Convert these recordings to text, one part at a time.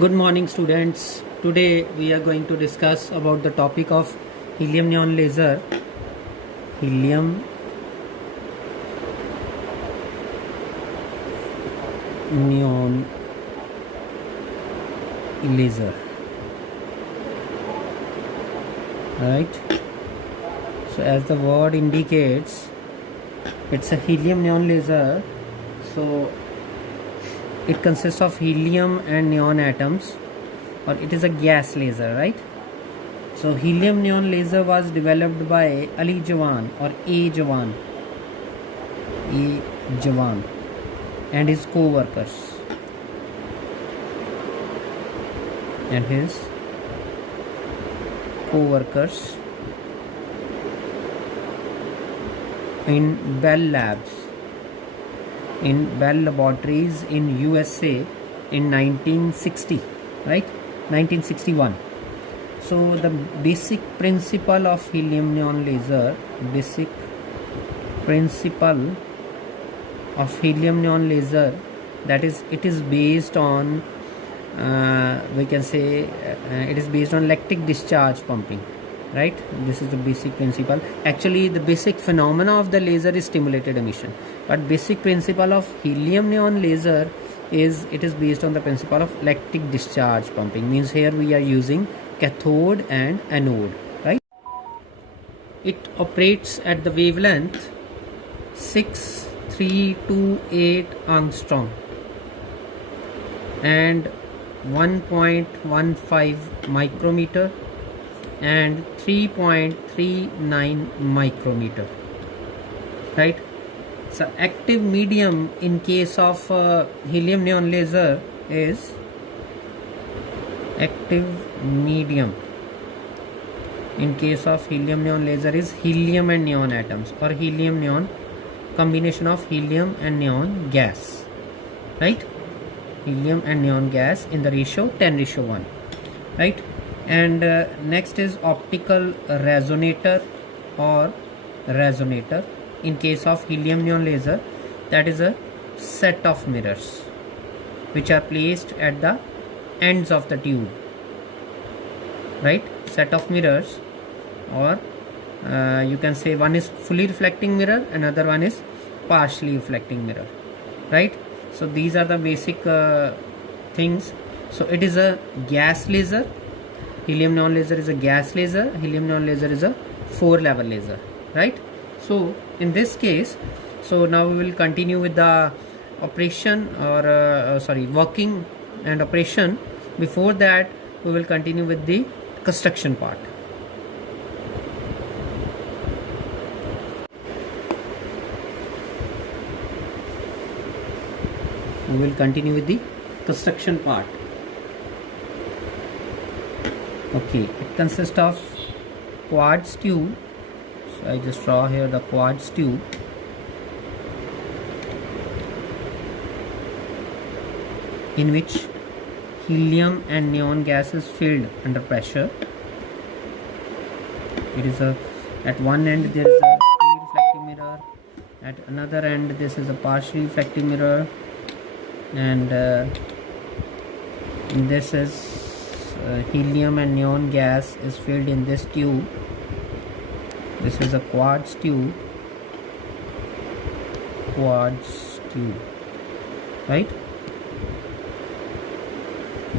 Good morning, students. Today we are going to discuss about the topic of helium neon laser. Helium neon laser. Right. So as the word indicates, it's a helium neon laser. So it consists of helium and neon atoms, or it is a gas laser, right? So helium neon laser was developed by Ali Jawan or A Jawan and his co-workers in Bell Laboratories in USA in 1960, right? 1961. So the basic principle of helium neon laser, that is, it is based on it is based on electric discharge pumping, right? This is the basic principle. Actually, the basic phenomena of the laser is stimulated emission, but basic principle of helium neon laser is it is based on the principle of electric discharge pumping. Means here we are using cathode and anode, right? It operates at the wavelength 6328 angstrom and 1.15 micrometer and 3.39 micrometer, right? So active medium in case of helium neon laser is helium and neon atoms, or helium neon, combination of helium and neon gas, right? Helium and neon gas in the ratio 10:1, right? And next is optical resonator or resonator. In case of helium neon laser, that is a set of mirrors which are placed at the ends of the tube, right? Set of mirrors, or you can say one is fully reflecting mirror, another one is partially reflecting mirror, right? So these are the basic things. So it is a gas laser. Helium neon laser is a gas laser. Helium neon laser is a 4-level laser, right? So in this case, so now we will continue with the operation, or working and operation. Before that, we will continue with the construction part. We will continue with the construction part. Okay, it consists of quartz tube. So I just draw here the quartz tube, in which helium and neon gas is filled under pressure. It is at one end there is a fully reflective mirror, at another end this is a partially reflective mirror, and this is helium and neon gas is filled in this tube. This is a quartz tube, right?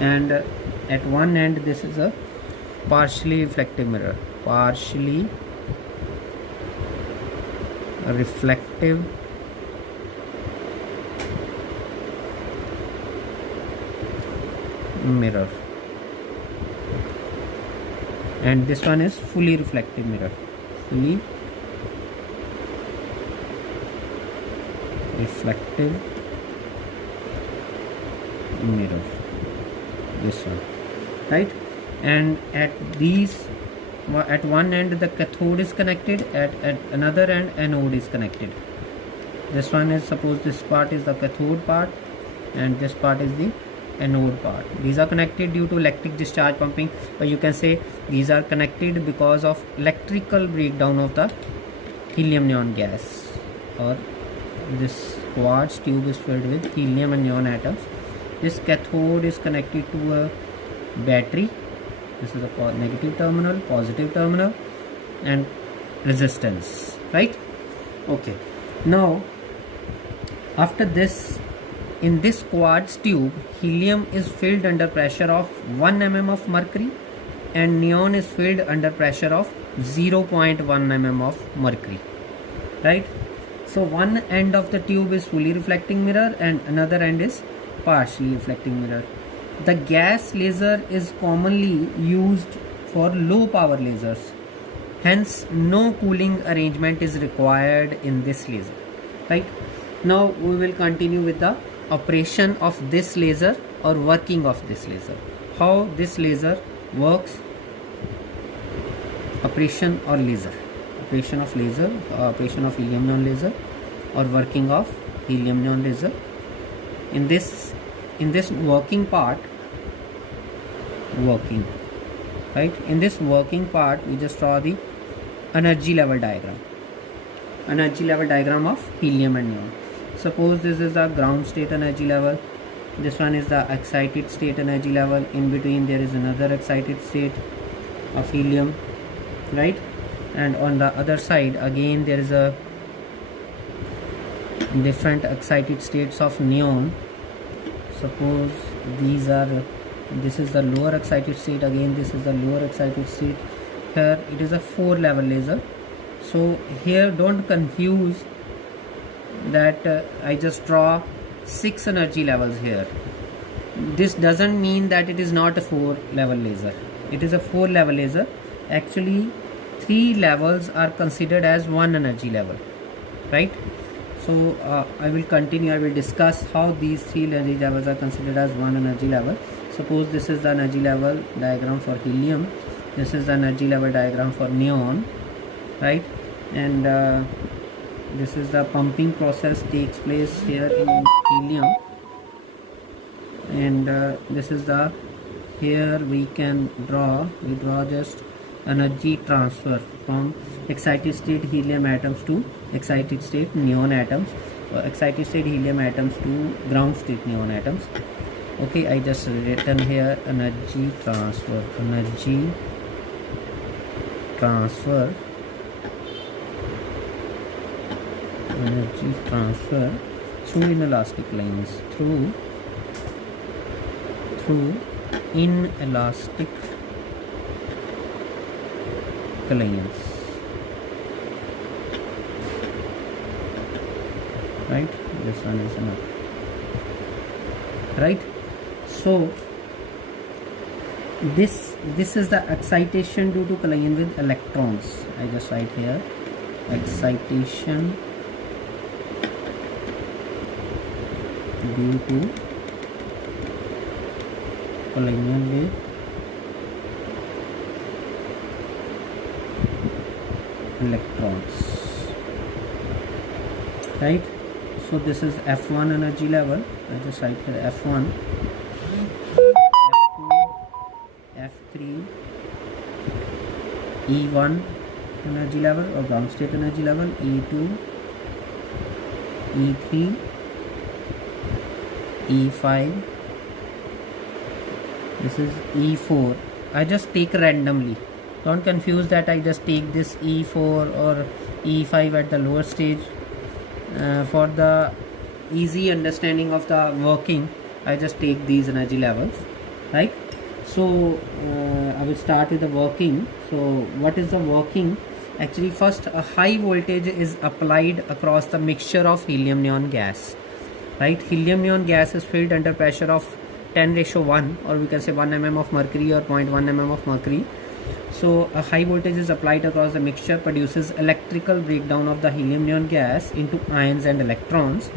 And at one end this is a partially reflective mirror, and this one is fully reflective mirror, this one, right? And at one end the cathode is connected, at another end anode is connected. This one is, suppose this part is the cathode part and this part is the anode part. These are connected due to electric discharge pumping, or you can say these are connected because of electrical breakdown of the helium neon gas, or this quartz tube is filled with helium and neon atoms. This cathode is connected to a battery. This is a negative terminal, positive terminal, and resistance, right? Okay, now after this, in this quartz tube, helium is filled under pressure of 1 mm of mercury and neon is filled under pressure of 0.1 mm of mercury, right? So one end of the tube is fully reflecting mirror and another end is partially reflecting mirror. The gas laser is commonly used for low power lasers. Hence, no cooling arrangement is required in this laser, right? Now we will continue with the operation of this laser or working of this laser. How this laser works. Operation or laser. Operation of laser, operation of helium neon laser or working of helium neon laser. In this working part, right? In this working part, we just draw the energy level diagram. Energy level diagram of helium and neon. Suppose this is the ground state energy level. This one is the excited state energy level. In between there is another excited state of helium, right? And on the other side again there is a different excited states of neon. Suppose this is the lower excited state, again this is the lower excited state. Here it is a 4 level laser. So here don't confuse that I just draw 6 energy levels here. This doesn't mean that it is not a 4 level laser. It is a 4 level laser. Actually 3 levels are considered as 1 energy level, right? So I will continue. I will discuss how these 3 energy levels are considered as 1 energy level. Suppose this is the energy level diagram for helium, this is the energy level diagram for neon, right? And this is the pumping process takes place here in helium, and this is the, here we draw just energy transfer from excited state helium atoms to excited state neon atoms, or excited state helium atoms to ground state neon atoms. Okay, I just written here energy transfer through inelastic lines, through inelastic lines, right? This one is enough, right? So this is the excitation due to collision with electrons. I just write here excitation due to collision with electrons, right? So this is F1 energy level. I just write here F1, F2, F3, E1 energy level or ground state energy level, E2, E3, E5, this is E4. I just take randomly. Don't confuse that I just take this E4 or E5 at the lower stage. For the easy understanding of the working, I just take these energy levels, right? So I will start with the working. So what is the working? Actually, first a high voltage is applied across the mixture of helium neon gas, right? Helium neon gas is filled under pressure of 10:1, or we can say 1 mm of mercury or 0.1 mm of mercury. So a high voltage is applied across the mixture, produces electrical breakdown of the helium neon gas into ions and electrons.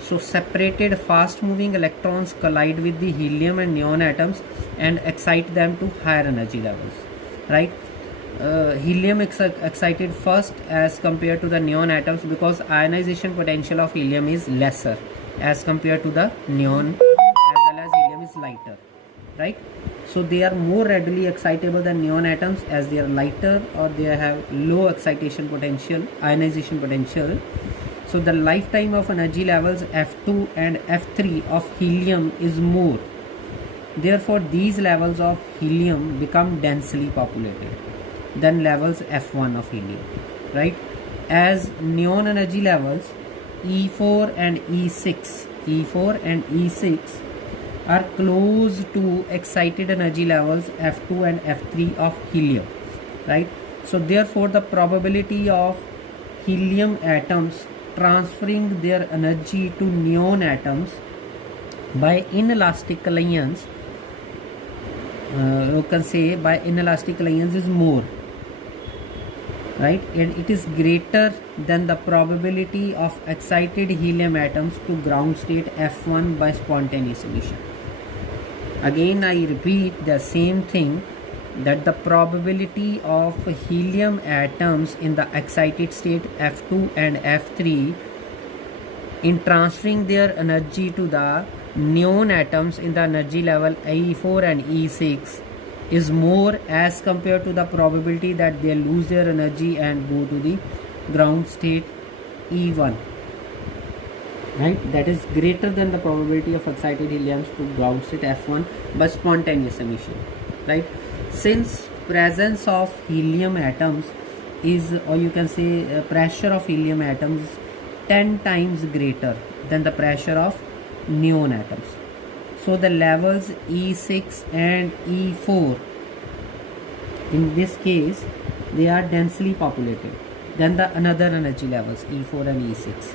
So separated fast moving electrons collide with the helium and neon atoms and excite them to higher energy levels, right? Helium excited first as compared to the neon atoms because ionization potential of helium is lesser as compared to the neon, as well as helium is lighter, right? So they are more readily excitable than neon atoms as they are lighter or they have low excitation potential, ionization potential. So the lifetime of energy levels F2 and F3 of helium is more. Therefore, these levels of helium become densely populated than levels F1 of helium, right? As neon energy levels E4 and E6 are close to excited energy levels F2 and F3 of helium, right? So therefore, the probability of helium atoms transferring their energy to neon atoms by inelastic alliance, you can say by inelastic alliance, is more, right? And it is greater than the probability of excited helium atoms to ground state F1 by spontaneous emission. Again, I repeat the same thing, that the probability of helium atoms in the excited state F2 and F3 in transferring their energy to the neon atoms in the energy level E4 and E6 is more as compared to the probability that they lose their energy and go to the ground state E1, right? That is greater than the probability of excited heliums to ground state F1 by spontaneous emission, right? Since presence of helium atoms is, or you can say pressure of helium atoms is 10 times greater than the pressure of neon atoms, so the levels E6 and E4 in this case, they are densely populated than the another energy levels E4 and E6.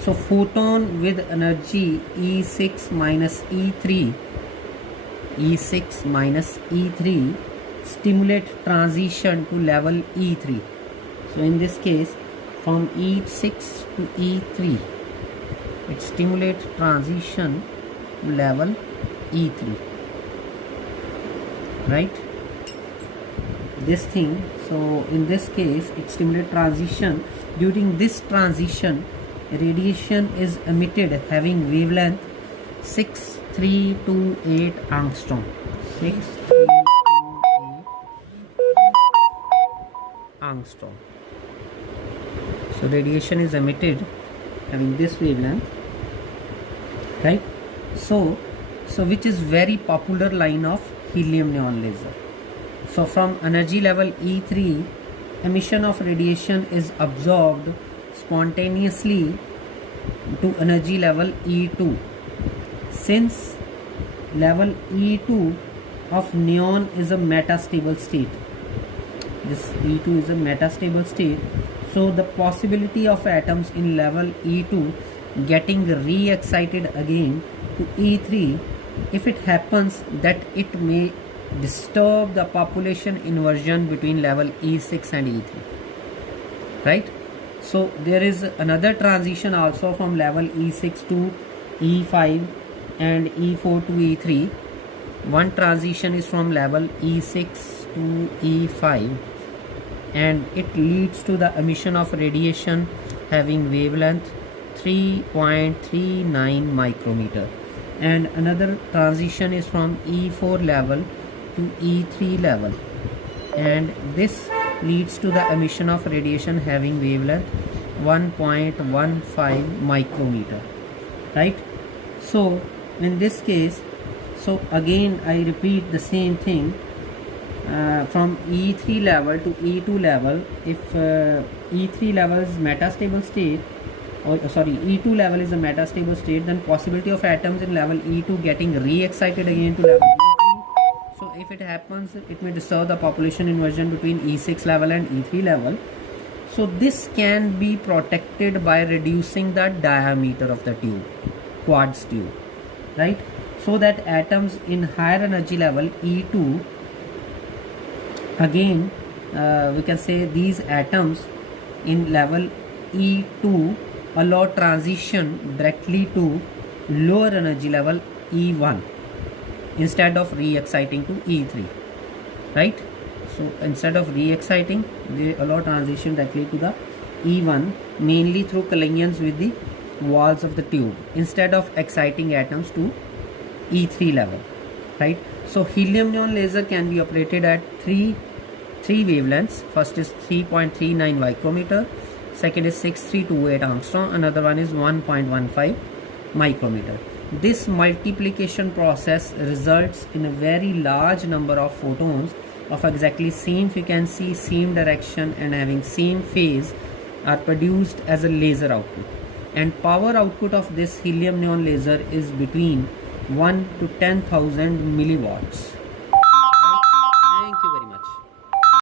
So photon with energy E6 minus E3 stimulate transition to level E3. So in this case, from E6 to E3, it stimulates transition to level E3, right? This thing, so in this case it stimulates transition. During this transition, radiation is emitted having wavelength 6328 angstrom. 6328 angstrom. So radiation is emitted having this wavelength, right? So which is very popular line of helium neon laser. So from energy level E3, emission of radiation is absorbed spontaneously to energy level E2. Since level E2 of neon is a metastable state, this E2 is a metastable state, so the possibility of atoms in level E2 getting re-excited again to E3, if it happens that it may disturb the population inversion between level E6 and E3, right? So there is another transition also from level E6 to E5 and E4 to E3. One transition is from level E6 to E5 and it leads to the emission of radiation having wavelength 3.39 micrometer, and another transition is from E4 level to E3 level, and this leads to the emission of radiation having wavelength 1.15 micrometer, right? So in this case, so again I repeat the same thing, from E3 level to E2 level, if E3 level is metastable state, or sorry, E2 level is a metastable state, then possibility of atoms in level E2 getting re-excited again to level E3. So if it happens, it may disturb the population inversion between E6 level and E3 level. So this can be protected by reducing the diameter of the tube, quartz tube, right? So that atoms in higher energy level E2, again we can say these atoms in level E2 allow transition directly to lower energy level E1 instead of re-exciting to E3, right? So instead of re-exciting, they allow transition directly to the E1, mainly through collisions with the walls of the tube, instead of exciting atoms to E3 level, right? So helium neon laser can be operated at three wavelengths. First is 3.39 micrometer, second is 6328 angstrom, another one is 1.15 micrometer. This multiplication process results in a very large number of photons of exactly same frequency, same direction and having same phase are produced as a laser output, and power output of this helium neon laser is between 1 to 10,000 milliwatts.